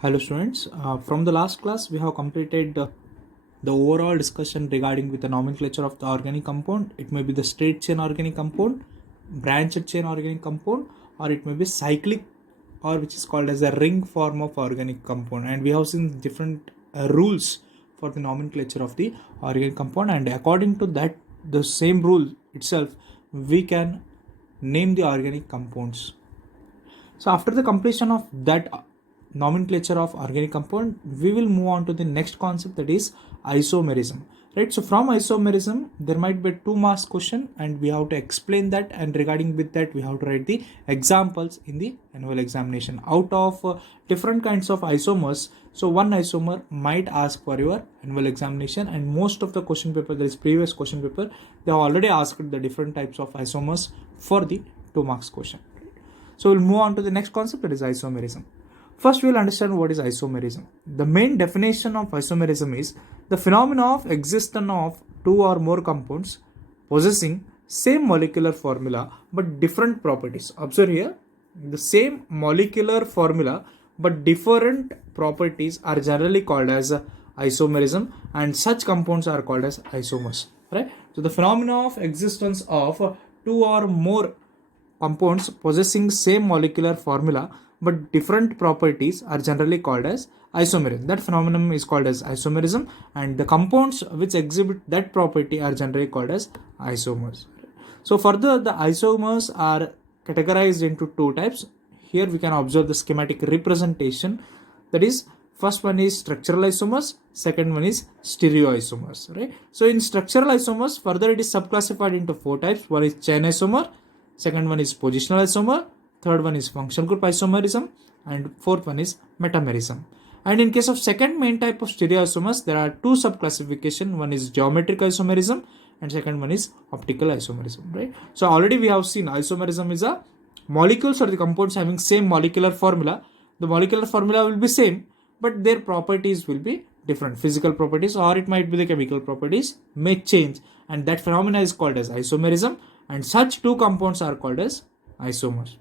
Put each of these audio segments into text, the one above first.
Hello students, from the last class we have completed the overall discussion regarding with the nomenclature of the organic compound. It may be the straight chain organic compound, branched chain organic compound, or it may be cyclic, or which is called as a ring form of organic compound. And we have seen different rules for the nomenclature of the organic compound, and according to that the same rule itself we can name the organic compounds. So after the completion of that nomenclature of organic compound, we will move on to the next concept, that is isomerism. Right. So from isomerism, there might be 2 marks question, and we have to explain that. And regarding with that, we have to write the examples in the annual examination out of different kinds of isomers. So one isomer might ask for your annual examination, and most of the question paper, that is previous question paper, they have already asked the different types of isomers for the 2 marks question. So we'll move on to the next concept, that is isomerism. First, we'll understand what is isomerism. The main definition of isomerism is the phenomena of existence of two or more compounds possessing same molecular formula but different properties. Observe here, the same molecular formula but different properties are generally called as isomerism, and such compounds are called as isomers. Right? So the phenomena of existence of two or more compounds possessing same molecular formula but different properties are generally called as isomerism. That phenomenon is called as isomerism, and the compounds which exhibit that property are generally called as isomers. So further, the isomers are categorized into 2 types. Here we can observe the schematic representation. That is, first one is structural isomers, second one is stereoisomers. Right? So in structural isomers, further it is subclassified into 4 types. One is chain isomer, second one is positional isomer, third one is functional group isomerism, and fourth one is metamerism. And in case of second main type of stereoisomers, there are 2 subclassification. One is geometric isomerism and second one is optical isomerism. Right? So already we have seen isomerism is a molecules or the compounds having same molecular formula. The molecular formula will be same, but their properties will be different. Physical properties, or it might be the chemical properties, may change, and that phenomena is called as isomerism, and such 2 compounds are called as isomers.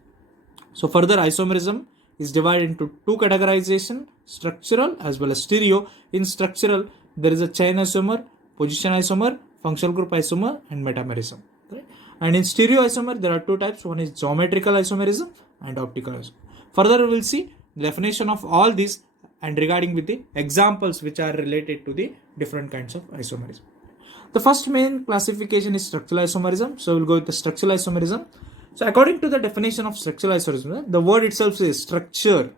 So further, isomerism is divided into 2 categorization, structural as well as stereo. In structural, there is a chain isomer, position isomer, functional group isomer, and metamerism. Right? And in stereoisomer, there are 2 types. One is geometrical isomerism and optical isomerism. Further, we will see the definition of all these and regarding with the examples which are related to the different kinds of isomerism. The first main classification is structural isomerism. So we'll go with the structural isomerism. So according to the definition of structural isomerism, the word itself says structure,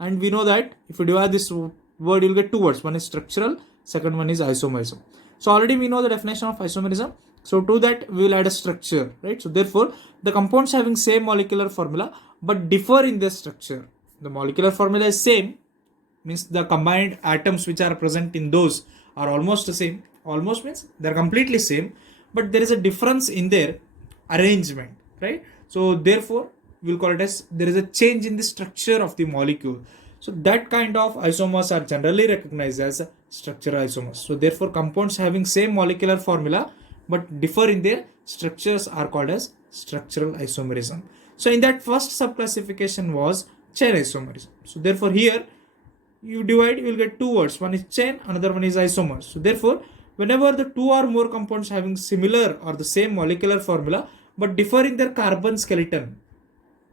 and we know that if you divide this word, you'll get 2 words. One is structural, second one is isomerism. So already we know the definition of isomerism. So to that we will add a structure, right? So therefore, the compounds having same molecular formula but differ in their structure. The molecular formula is same, means the combined atoms which are present in those are almost the same. Almost means they're completely same, but there is a difference in their arrangement, right? So therefore, we'll call it as there is a change in the structure of the molecule. So that kind of isomers are generally recognized as structural isomers. So therefore, compounds having same molecular formula but differ in their structures are called as structural isomerism. So in that first subclassification was chain isomerism. So therefore here you divide, you will get 2 words. One is chain, another one is isomer. So therefore, whenever the 2 or more compounds having similar or the same molecular formula but differ in their carbon skeleton,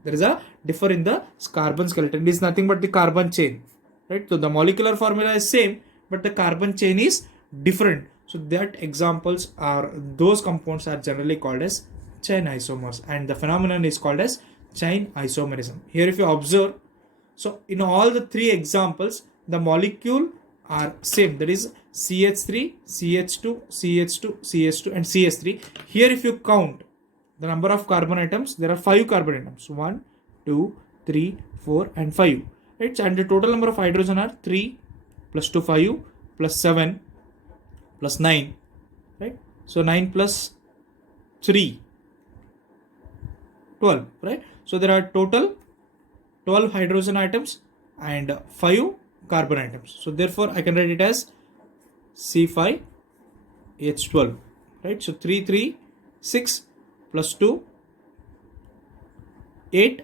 there is a differ in the carbon skeleton. It is nothing but the carbon chain, right? So the molecular formula is same, but the carbon chain is different. So that examples are, those compounds are generally called as chain isomers, and the phenomenon is called as chain isomerism. Here if you observe, so in all the 3 examples, the molecule are same, that is CH3, CH2, CH2, CH2 and CH3. Here if you count the number of carbon atoms, there are 5 carbon atoms, 1, 2, 3, 4 and 5. Right? And the total number of hydrogen are 3 plus 2, 5 plus 7 plus 9. Right? So 9 plus 3, 12. Right? So there are total 12 hydrogen atoms and 5 carbon atoms. So therefore I can write it as C5H12. Right? So 3, 3, 6 plus 2, 8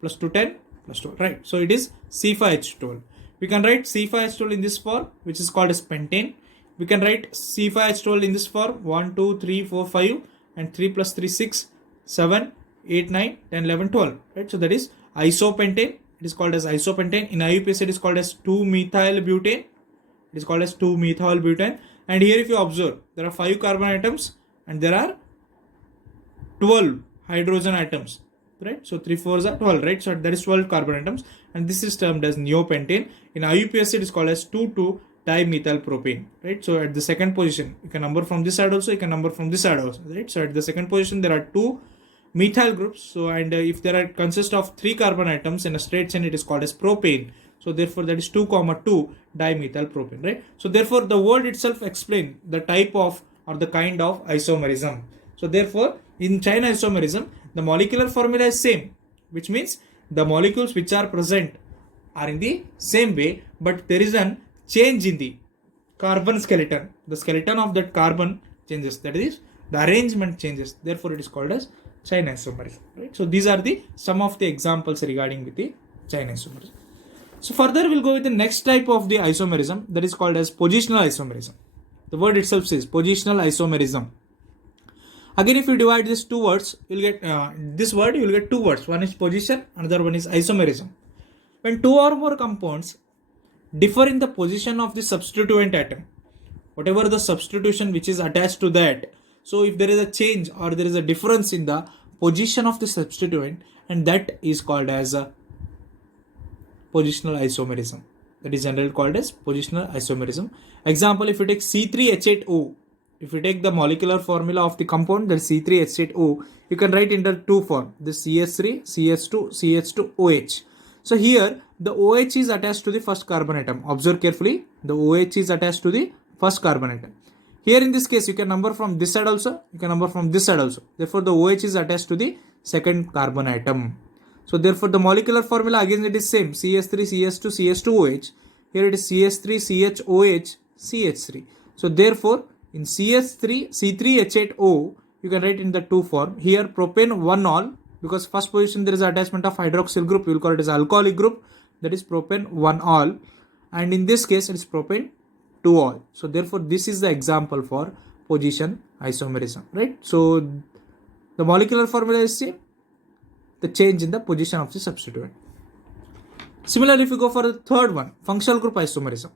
plus 2, 10 plus 12. Right? So it is C5H12. We can write C5H12 in this form, which is called as pentane. We can write C5H12 in this form 1, 2, 3, 4, 5 and 3 plus 3, 6, 7, 8, 9, 10, 11, 12. Right? So that is isopentane. It is called as isopentane. In IUPAC it is called as 2-methyl butane. It is called as 2-methyl butane. And here if you observe, there are 5 carbon atoms and there are 12 hydrogen atoms. Right? So 3 4s are 12. Right? So that is 12 carbon atoms. And this is termed as neopentane. In IUPAC it is called as 2,2-dimethyl propane. Right? So at the second position, you can number from this side also, you can number from this side also. Right? So at the second position there are 2 methyl groups. So and if there are consist of 3 carbon atoms in a straight chain, it is called as propane. So therefore that is 2,2-dimethyl propane. Right? So therefore the word itself explains the type of or the kind of isomerism. So therefore in chain isomerism, the molecular formula is same, which means the molecules which are present are in the same way, but there is a change in the carbon skeleton. The skeleton of that carbon changes, that is the arrangement changes. Therefore it is called as chain isomerism. Right? So these are the some of the examples regarding with the chain isomerism. So further we'll go with the next type of the isomerism, that is called as positional isomerism. The word itself says positional isomerism. Again, if you divide these two words, you'll get this word, you will get two words. One is position, another one is isomerism. When two or more compounds differ in the position of the substituent atom, whatever the substitution which is attached to that, so if there is a change or there is a difference in the position of the substituent, and that is called as a positional isomerism. That is generally called as positional isomerism. Example, if you take C3H8O, if you take the molecular formula of the compound, that is C3H8O, you can write in the two form, this CH3, CH2, CH2OH. So here the OH is attached to the first carbon atom. Observe carefully, the OH is attached to the first carbon atom. Here in this case, you can number from this side also, you can number from this side also. Therefore the OH is attached to the second carbon atom. So therefore the molecular formula again it is same, CH3, CH2, CH2OH. Here it is CH3, CHOH, CH3. So therefore in CH3, C3H8O, you can write in the two form. Here propane 1-ol, because first position there is attachment of hydroxyl group, we will call it as alcoholic group, that is propane 1-ol, and in this case it is propane 2-ol. So therefore this is the example for position isomerism. Right? So the molecular formula is same, the change in the position of the substituent. Similarly, if you go for the third one, functional group isomerism.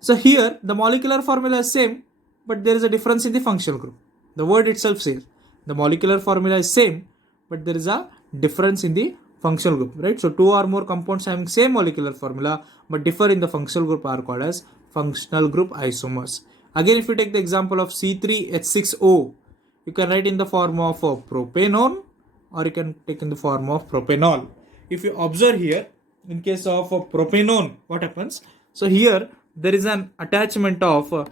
So here the molecular formula is same, but there is a difference in the functional group. The word itself says the molecular formula is same, but there is a difference in the functional group. Right? So two or more compounds having same molecular formula but differ in the functional group are called as functional group isomers. Again, if you take the example of C3H6O, you can write in the form of propanone, or you can take in the form of propanol. If you observe here, in case of propanone, what happens? So here there is an attachment of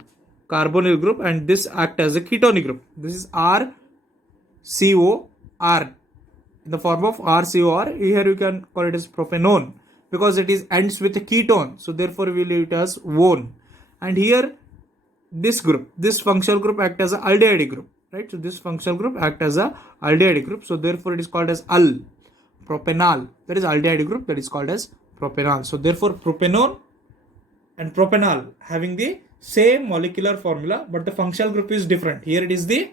carbonyl group and this act as a ketonic group. This is RCOR in the form of RCOR. Here you can call it as propanone because it is ends with a ketone. So therefore we will leave it as one. And here this group, this functional group act as an aldehyde group. Right? So this functional group act as a aldehyde group. So therefore it is called as propanol. That is aldehyde group, that is called as propanol. So therefore propanone and propanol having the same molecular formula, but the functional group is different. Here it is the,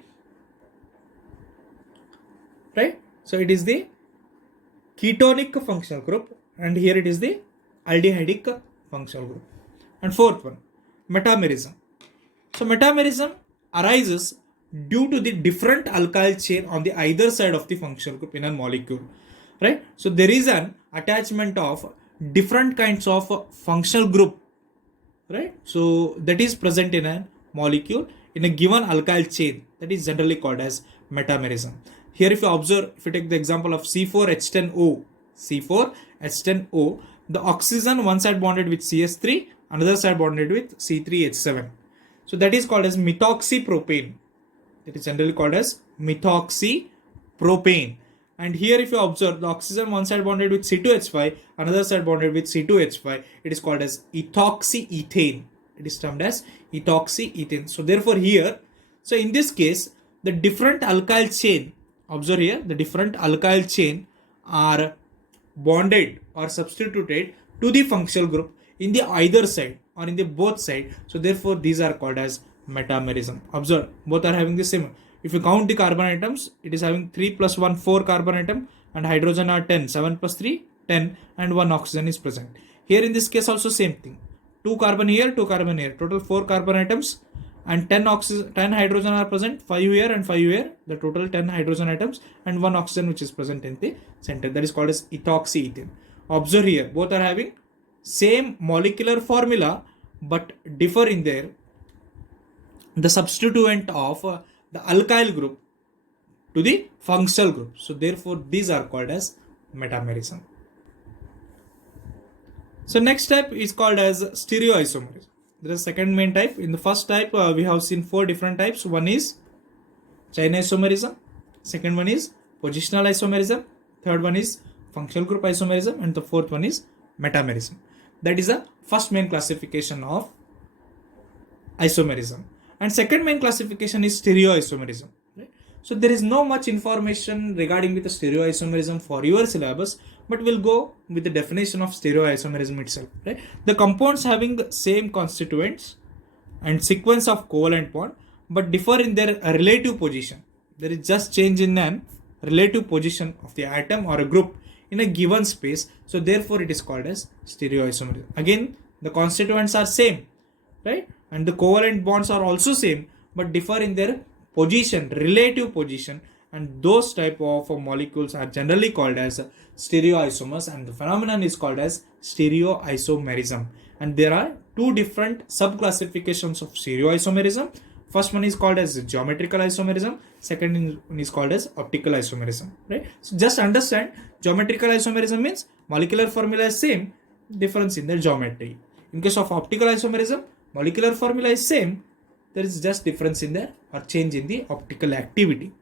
right? So it is the ketonic functional group and here it is the aldehydic functional group. And fourth one, metamerism. So metamerism arises due to the different alkyl chain on the either side of the functional group in a molecule. Right? So there is an attachment of different kinds of functional group. Right? So that is present in a molecule in a given alkyl chain. That is generally called as metamerism. Here if you observe, if you take the example of C4H10O, C4H10O, the oxygen one side bonded with CH3, another side bonded with C3H7. So that is called as methoxypropane. It is generally called as methoxypropane. And here if you observe, the oxygen one side bonded with C2H5, another side bonded with C2H5, it is called as ethoxyethane. It is termed as ethoxyethane. So therefore here, so in this case, the different alkyl chain, observe here, the different alkyl chain are bonded or substituted to the functional group in the either side or in the both side. So therefore these are called as metamerism. Observe, both are having the same. If you count the carbon atoms, it is having 3 plus 1 4 carbon atom, and hydrogen are 10, 7 plus 3 10, and 1 oxygen is present. Here in this case also same thing, 2 carbon here, 2 carbon here, total 4 carbon atoms, and 10 hydrogen are present, 5 here and 5 here, the total 10 hydrogen atoms, and 1 oxygen which is present in the center, that is called as ethoxyethane. Observe here, both are having same molecular formula but differ in their the substituent of the alkyl group to the functional group. So therefore these are called as metamerism. So next type is called as stereoisomerism. There is a second main type. In the first type we have seen 4 different types. One is chain isomerism, second one is positional isomerism, third one is functional group isomerism, and the fourth one is metamerism. That is the first main classification of isomerism. And second main classification is stereoisomerism. Right? So there is no much information regarding with the stereoisomerism for your syllabus, but we'll go with the definition of stereoisomerism itself. Right? The compounds having the same constituents and sequence of covalent bond but differ in their relative position. There is just change in an relative position of the atom or a group in a given space. So therefore it is called as stereoisomerism. Again, the constituents are same, right? And the covalent bonds are also same but differ in their position, relative position, and those type of molecules are generally called as stereoisomers, and the phenomenon is called as stereoisomerism. And there are 2 different subclassifications of stereoisomerism. First one is called as geometrical isomerism, second one is called as optical isomerism. Right? So just understand, geometrical isomerism means molecular formula is same, difference in their geometry. In case of optical isomerism, molecular formula is same, there is just difference in the or change in the optical activity.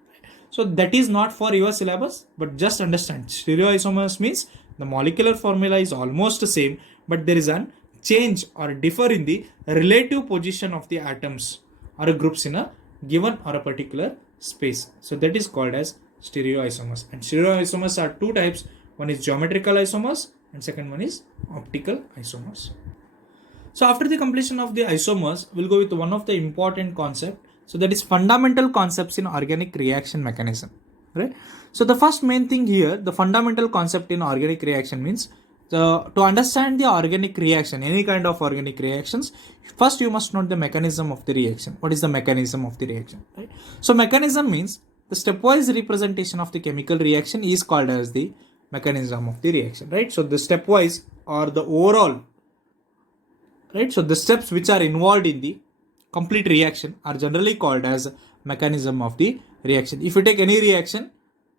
So that is not for your syllabus, but just understand, stereoisomers means the molecular formula is almost the same, but there is a change or differ in the relative position of the atoms or groups in a given or a particular space. So that is called as stereoisomers. And stereoisomers are 2 types. One is geometrical isomers and second one is optical isomers. So after the completion of the isomers, we'll go with one of the important concept. So that is fundamental concepts in organic reaction mechanism. Right? So the first main thing here, the fundamental concept in organic reaction means to understand the organic reaction, any kind of organic reactions, first you must know the mechanism of the reaction. What is the mechanism of the reaction? Right? So mechanism means the stepwise representation of the chemical reaction is called as the mechanism of the reaction. Right? So the stepwise or the overall, right? So the steps which are involved in the complete reaction are generally called as mechanism of the reaction. If you take any reaction,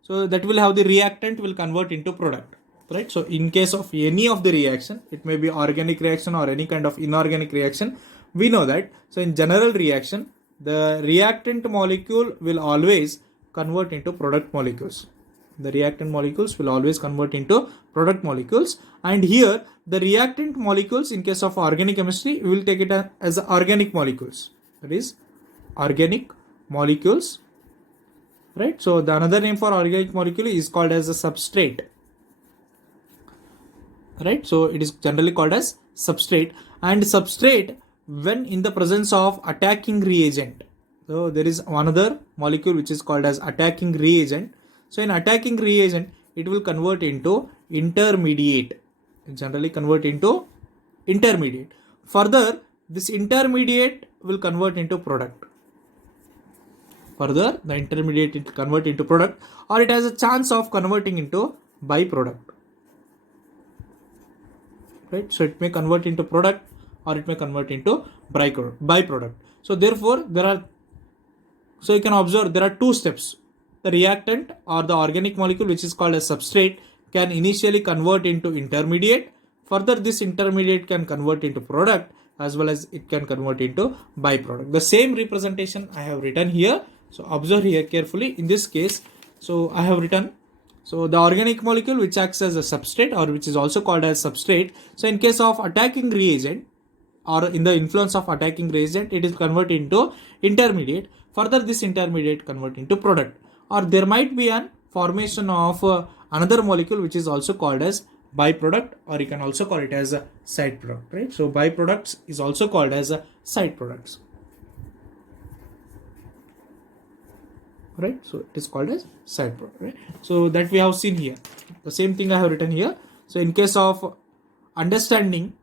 so that will have the reactant will convert into product. Right? So in case of any of the reaction, it may be organic reaction or any kind of inorganic reaction, we know that. So in general reaction, the reactant molecule will always convert into product molecules. The reactant molecules will always convert into product molecules. And here the reactant molecules in case of organic chemistry, we will take it as organic molecules. That is organic molecules. Right? So the another name for organic molecule is called as a substrate. Right? So it is generally called as substrate, and substrate when in the presence of attacking reagent. So there is another molecule which is called as attacking reagent. So in attacking reagent, it will convert into intermediate. It generally convert into intermediate. Further, this intermediate will convert into product. Further, the intermediate will convert into product, or it has a chance of converting into byproduct. Right? So it may convert into product or it may convert into byproduct. So therefore so you can observe there are 2 steps. The reactant or the organic molecule which is called as substrate can initially convert into intermediate. Further, this intermediate can convert into product as well as it can convert into byproduct. The same representation I have written here. So observe here carefully. In this case, so I have written, so the organic molecule which acts as a substrate or which is also called as substrate. So in case of attacking reagent or in the influence of attacking reagent, it is converted into intermediate. Further, this intermediate convert into product. Or there might be an formation of another molecule which is also called as byproduct, or you can also call it as a side product, right? So byproducts is also called as a side products, right? So it is called as side product, right? So that we have seen here. The same thing I have written here. So in case of understanding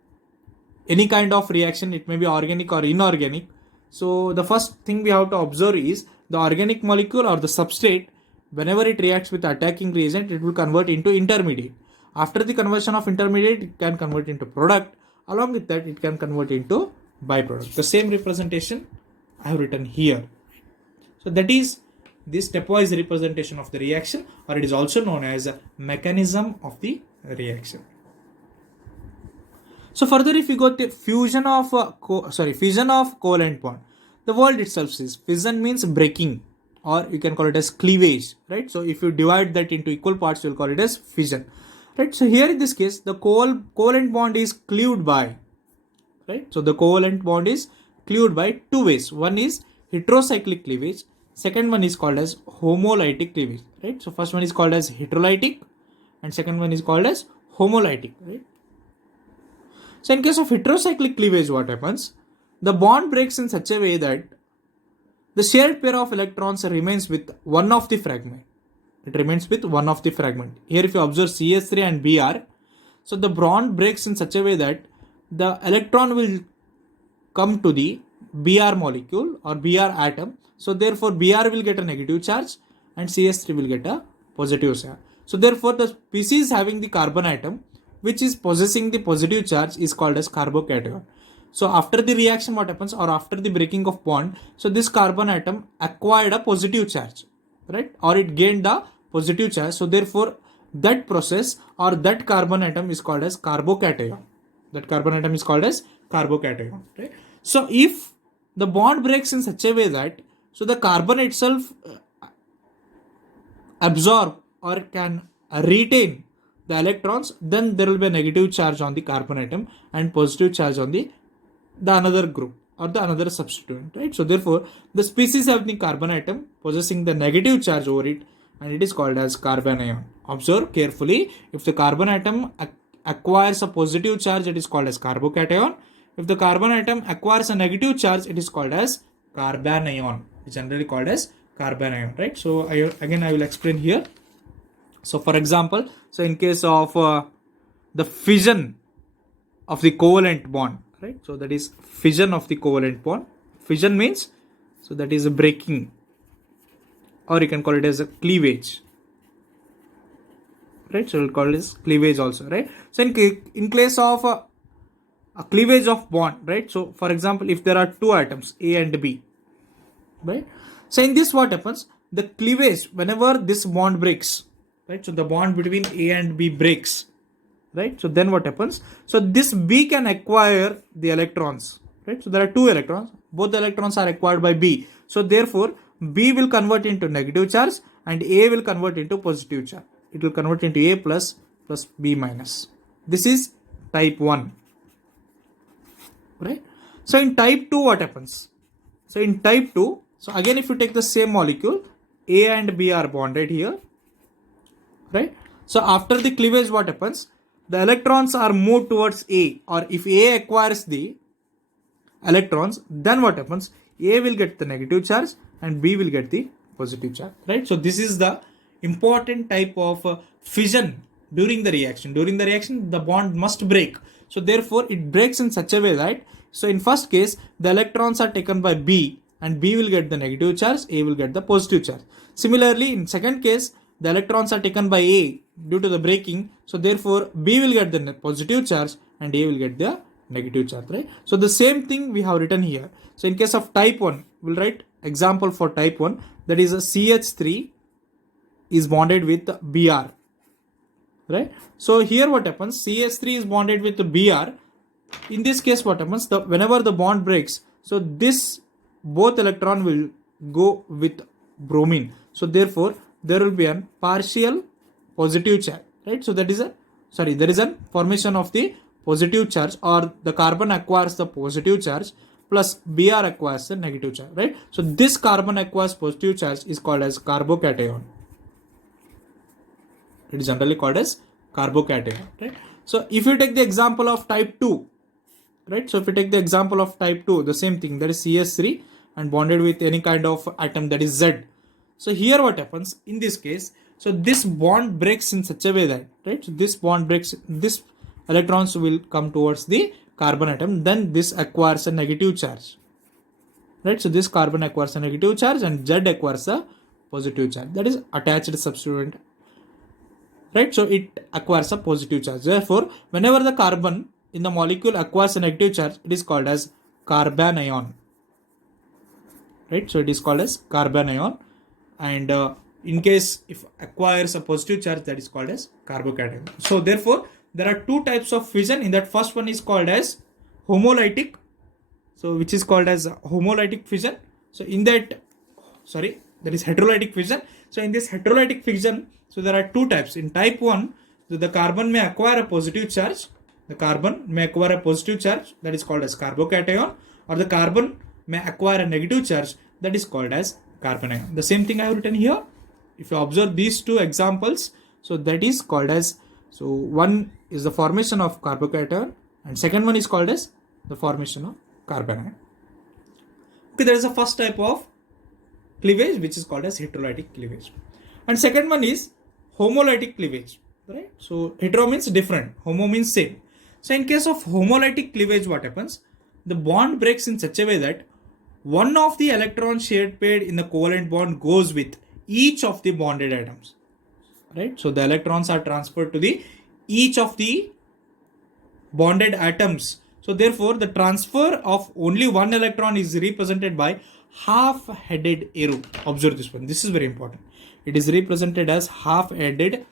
any kind of reaction, it may be organic or inorganic. So the first thing we have to observe is the organic molecule or the substrate, whenever it reacts with the attacking reagent, it will convert into intermediate. After the conversion of intermediate, it can convert into product. Along with that, it can convert into byproduct. The same representation I have written here. So that is this stepwise representation of the reaction, or it is also known as a mechanism of the reaction. So further, if you go to fusion of covalent bond, the word itself says fission means breaking, or you can call it as cleavage, right? So if you divide that into equal parts, you will call it as fission, right? So here in this case, the covalent bond is cleaved by, right? So the covalent bond is cleaved by two ways. One is heterocyclic cleavage. Second one is called as homolytic cleavage, right? So first one is called as heterolytic, and second one is called as homolytic, right? So in case of heterocyclic cleavage, what happens? The bond breaks in such a way that the shared pair of electrons remains with one of the fragment. It remains with one of the fragment. Here if you observe CH3 and Br, so the bond breaks in such a way that the electron will come to the Br molecule or Br atom. So therefore Br will get a negative charge and CH3 will get a positive charge. So therefore the species having the carbon atom which is possessing the positive charge is called as carbocation. So after the reaction, what happens, or after the breaking of bond, so this carbon atom acquired a positive charge, right? Or it gained the positive charge. So therefore that process or that carbon atom is called as carbocation. That carbon atom is called as carbocation, right? So if the bond breaks in such a way that so the carbon itself absorb or can retain the electrons, then there will be a negative charge on the carbon atom and positive charge on the another group or the another substituent, right? So therefore the species having the carbon atom possessing the negative charge over it, and it is called as carbanion. Observe carefully, if the carbon atom acquires a positive charge, it is called as carbocation. If the carbon atom acquires a negative charge, it is called as carbanion. It's generally called as carbanion, right? So I will explain here. So for example, so in case of the fission of the covalent bond, right? So that is fission of the covalent bond. Fission means, so that is a breaking, or you can call it as a cleavage, right? So we'll call it as cleavage also, right? So in case of a cleavage of bond, right? So for example, if there are two atoms A and B, right? So in this, what happens? The cleavage, whenever this bond breaks, right? So the bond between A and B breaks, right? So then what happens? So this B can acquire the electrons, right? So there are two electrons, both the electrons are acquired by B. So therefore B will convert into negative charge and A will convert into positive charge. It will convert into A plus B minus. This is type 1, right? So in type 2, what happens? So in type 2, so again if you take the same molecule, A and B are bonded here, right? So after the cleavage, what happens? The electrons are moved towards A, or if A acquires the electrons, then what happens? A will get the negative charge and B will get the positive charge, right? So this is the important type of fission during the reaction. During the reaction, the bond must break. So therefore it breaks in such a way that, so in first case, the electrons are taken by B and B will get the negative charge, A will get the positive charge. Similarly, in second case, the electrons are taken by A due to the breaking. So therefore B will get the positive charge and A will get the negative charge, right? So the same thing we have written here. So in case of type 1, we'll write example for type 1, that is a CH3 is bonded with Br, right? So here what happens? CH3 is bonded with Br. In this case, what happens? Whenever the bond breaks, so this both electron will go with bromine. So therefore there will be a partial positive charge, right? So that is there is a formation of the positive charge, or the carbon acquires the positive charge plus Br acquires the negative charge, right? So this carbon acquires positive charge is called as carbocation. It is generally called as carbocation, right? So if you take the example of type 2, right? So if you take the example of type 2, the same thing, that is CS3 and bonded with any kind of atom, that is Z. So here what happens in this case, so this bond breaks in such a way that, right? So this bond breaks, this electrons will come towards the carbon atom, then this acquires a negative charge, right? So this carbon acquires a negative charge and Z acquires a positive charge, that is attached substituent, right? So it acquires a positive charge. Therefore, whenever the carbon in the molecule acquires a negative charge, it is called as carbanion, right? So it is called as carbanion, and in case if acquires a positive charge, that is called as carbocation. So therefore, there are two types of fission. In that, first one is called as homolytic, so which is called as homolytic fission. So in that, that is heterolytic fission. So in this heterolytic fission, so there are two types. In type 1, so the carbon may acquire a positive charge. The carbon may acquire a positive charge, that is called as carbocation, or the carbon may acquire a negative charge, that is called as carbanion. The same thing I have written here. If you observe these two examples, so that is called as, so one is the formation of carbocation and second one is called as the formation of carbanion. Okay, there is a first type of cleavage which is called as heterolytic cleavage, and second one is homolytic cleavage, right? So hetero means different, homo means same. So in case of homolytic cleavage, what happens? The bond breaks in such a way that one of the electron shared paired in the covalent bond goes with each of the bonded atoms, right? So the electrons are transferred to the each of the bonded atoms. So therefore, the transfer of only one electron is represented by half-headed arrow. Observe this one. This is very important. It is represented as half-headed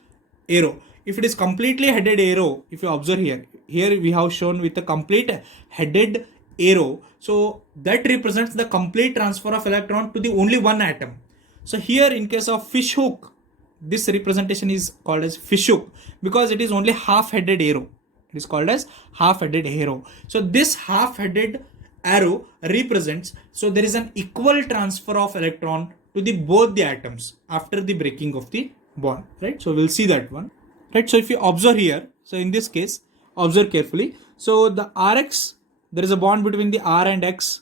arrow. If it is completely headed arrow, if you observe here we have shown with a complete headed arrow. So that represents the complete transfer of electron to the only one atom. So here in case of fish hook, this representation is called as fish hook because it is only half-headed arrow. It is called as half-headed arrow. So this half-headed arrow represents, so there is an equal transfer of electron to the both the atoms after the breaking of the bond, right? So we'll see that one, right? So if you observe here, so in this case, observe carefully. So the Rx, there is a bond between the R and X,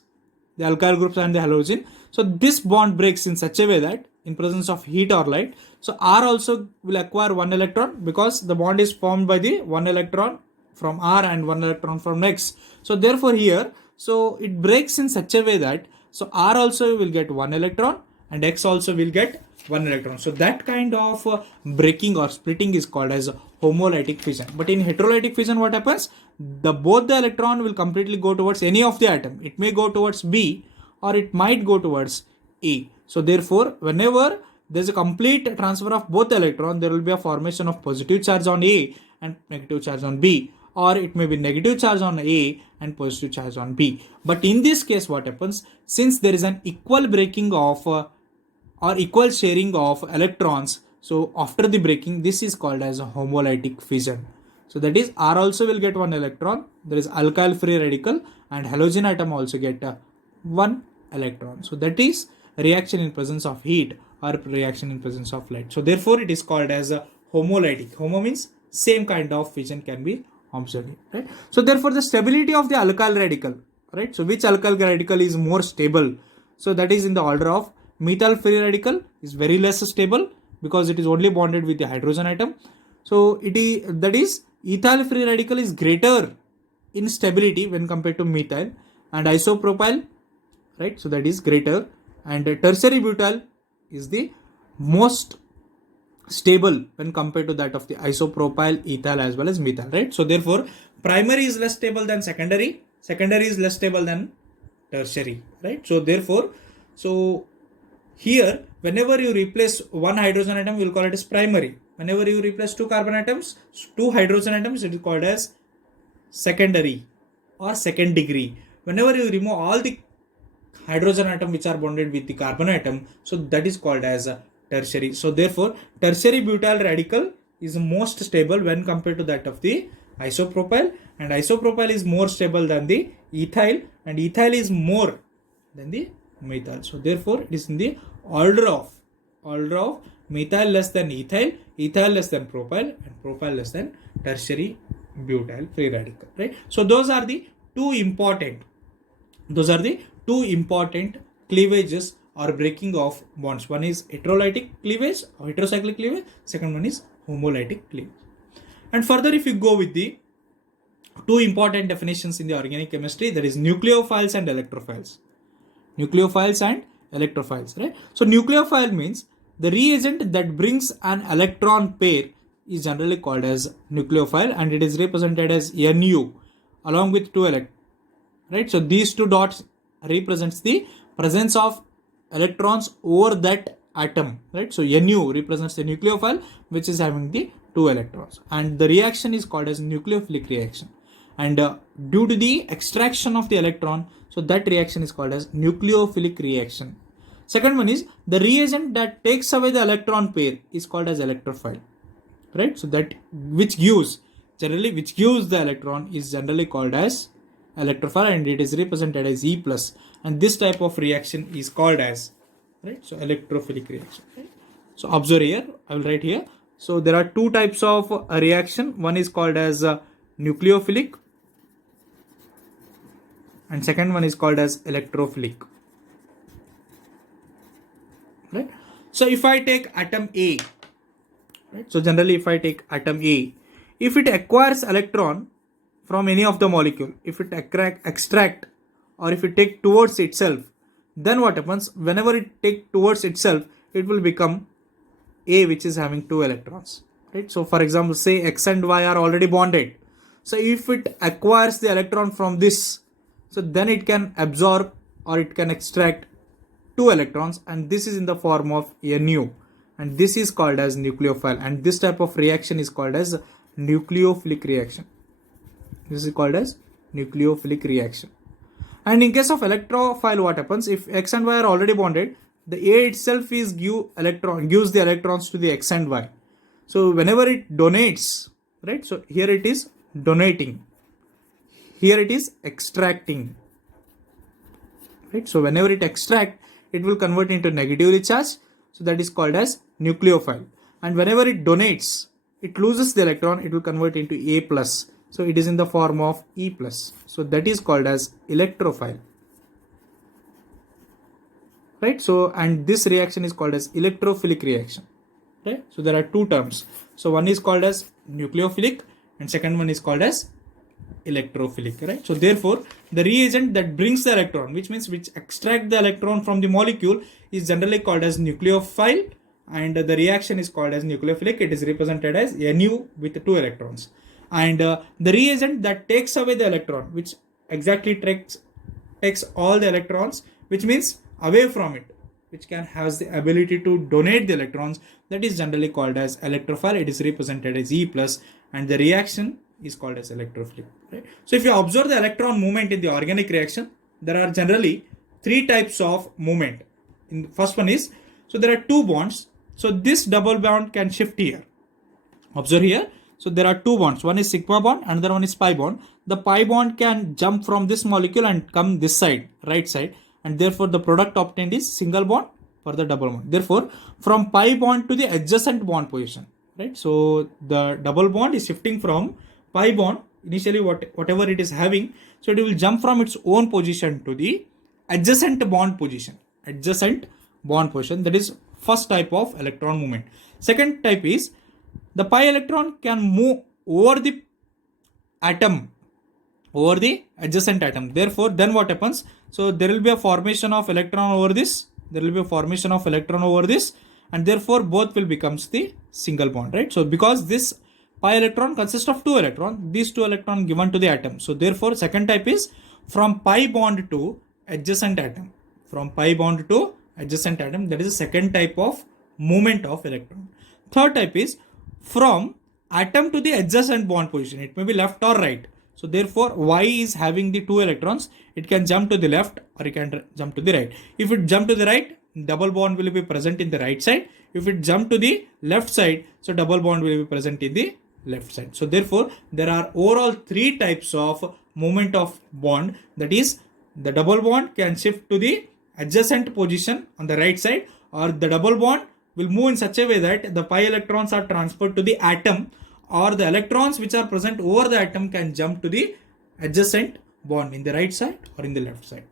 the alkyl groups and the halogen. So this bond breaks in such a way that in presence of heat or light, so R also will acquire one electron because the bond is formed by the one electron from R and one electron from X. So therefore here, so it breaks in such a way that, so R also will get one electron and X also will get one electron. So that kind of breaking or splitting is called as homolytic fission. But in heterolytic fission, what happens? Both the electron will completely go towards any of the atom. It may go towards B or it might go towards A. So therefore, whenever there is a complete transfer of both the electron, there will be a formation of positive charge on A and negative charge on B, or it may be negative charge on A and positive charge on B. But in this case, what happens? Since there is an equal breaking of or equal sharing of electrons, so after the breaking, this is called as a homolytic fission. So that is R also will get one electron. There is alkyl free radical and halogen atom also get one electron. So that is reaction in presence of heat or reaction in presence of light. So therefore, it is called as a homolytic. Homo means same kind of fission can be observed, right? So therefore, the stability of the alkyl radical, right? So which alkyl radical is more stable? So that is in the order of methyl free radical is very less stable because it is only bonded with the hydrogen atom. So it is, that is, ethyl free radical is greater in stability when compared to methyl, and isopropyl, right? So that is greater, and tertiary butyl is the most stable when compared to that of the isopropyl, ethyl as well as methyl, right? So therefore, primary is less stable than secondary, secondary is less stable than tertiary, right? So therefore, so here, whenever you replace one hydrogen atom, we will call it as primary. Whenever you replace two carbon atoms, two hydrogen atoms, it is called as secondary or second degree. Whenever you remove all the hydrogen atom which are bonded with the carbon atom, so that is called as a tertiary. So therefore, tertiary butyl radical is most stable when compared to that of the isopropyl, and isopropyl is more stable than the ethyl, and ethyl is more than the methyl. So therefore, it is in the order of methyl less than ethyl, ethyl less than propyl, and propyl less than tertiary butyl free radical, right? So those are the two important cleavages or breaking of bonds. One is heterolytic cleavage or heterocyclic cleavage, second one is homolytic cleavage. And further, if you go with the two important definitions in the organic chemistry, that is nucleophiles and electrophiles. Nucleophiles and electrophiles, right? So nucleophile means the reagent that brings an electron pair is generally called as nucleophile, and it is represented as Nu along with two electrons, right? So these two dots represents the presence of electrons over that atom, right? So Nu represents the nucleophile which is having the two electrons, and the reaction is called as nucleophilic reaction. And due to the extraction of the electron, so that reaction is called as nucleophilic reaction. Second one is the reagent that takes away the electron pair is called as electrophile, right? So that which gives the electron is generally called as electrophile, and it is represented as E plus, and this type of reaction is called as, right, so electrophilic reaction, right? So observe here, I will write here. So there are two types of reaction. One is called as nucleophilic, and second one is called as electrophilic, right? So if I take atom A, right, so generally if I take atom A, if it acquires electron from any of the molecule, if it extract or if it take towards itself, then what happens? Whenever it take towards itself, it will become A which is having two electrons, right? So for example, say X and Y are already bonded. So if it acquires the electron from this, so then it can absorb or it can extract two electrons, and this is in the form of Nu, and this is called as nucleophile, and this type of reaction is called as nucleophilic reaction. This is called as nucleophilic reaction. And in case of electrophile, what happens? If X and Y are already bonded, the A itself is gives the electrons to the X and Y. So whenever it donates, right, so here it is donating, here it is extracting, right? So whenever it extract, it will convert into negatively charged, so that is called as nucleophile. And whenever it donates, it loses the electron, it will convert into A plus, so it is in the form of E plus, so that is called as electrophile, right? So and this reaction is called as electrophilic reaction, right? So there are two terms. So one is called as nucleophilic and second one is called as electrophilic, right? So therefore the reagent that brings the electron, which means which extract the electron from the molecule, is generally called as nucleophile, and the reaction is called as nucleophilic. It is represented as Nu with two electrons. And the reagent that takes away the electron, which exactly takes all the electrons, which means away from it, which can has the ability to donate the electrons, that is generally called as electrophile. It is represented as E plus, and the reaction is called as electrophilic, right? So if you observe the electron movement in the organic reaction, there are generally three types of movement. In the first one is, so there are two bonds, so this double bond can shift here. Observe here. So there are two bonds, one is sigma bond, another one is pi bond. The pi bond can jump from this molecule and come this side, right side, and therefore the product obtained is single bond for the double bond. Therefore from pi bond to the adjacent bond position, right? So the double bond is shifting from pi bond, initially whatever it is having, so it will jump from its own position to the adjacent bond position. That is first type of electron movement. Second type is the pi electron can move over the atom, over the adjacent atom. Therefore then what happens? So there will be a formation of electron over this, and therefore both will becomes the single bond, right? So because this pi electron consists of two electrons, these two electrons given to the atom, so therefore second type is from pi bond to adjacent atom. That is the second type of movement of electron. Third type is from atom to the adjacent bond position. It may be left or right. So therefore Y is having the two electrons, it can jump to the left or it can jump to the right. If it jump to the right, double bond will be present in the right side. If it jump to the left side, so double bond will be present in the left side. So therefore there are overall three types of movement of bond, that is the double bond can shift to the adjacent position on the right side, or the double bond will move in such a way that the pi electrons are transferred to the atom, or the electrons which are present over the atom can jump to the adjacent bond in the right side or in the left side.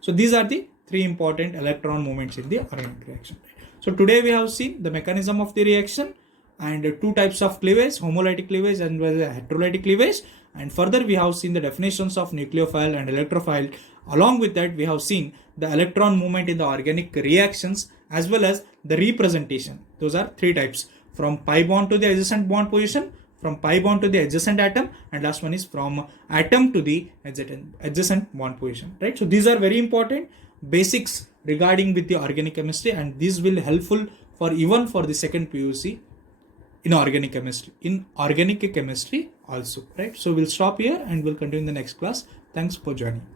So these are the three important electron movements in the organic reaction. So today we have seen the mechanism of the reaction and two types of cleavage, homolytic cleavage and heterolytic cleavage, and further we have seen the definitions of nucleophile and electrophile. Along with that, we have seen the electron movement in the organic reactions as well as the representation. Those are three types: from pi bond to the adjacent bond position, from pi bond to the adjacent atom, and last one is from atom to the adjacent bond position, right? So these are very important basics regarding with the organic chemistry, and this will helpful for even for the second PUC in organic chemistry also, right? So we'll stop here and we'll continue in the next class. Thanks for joining.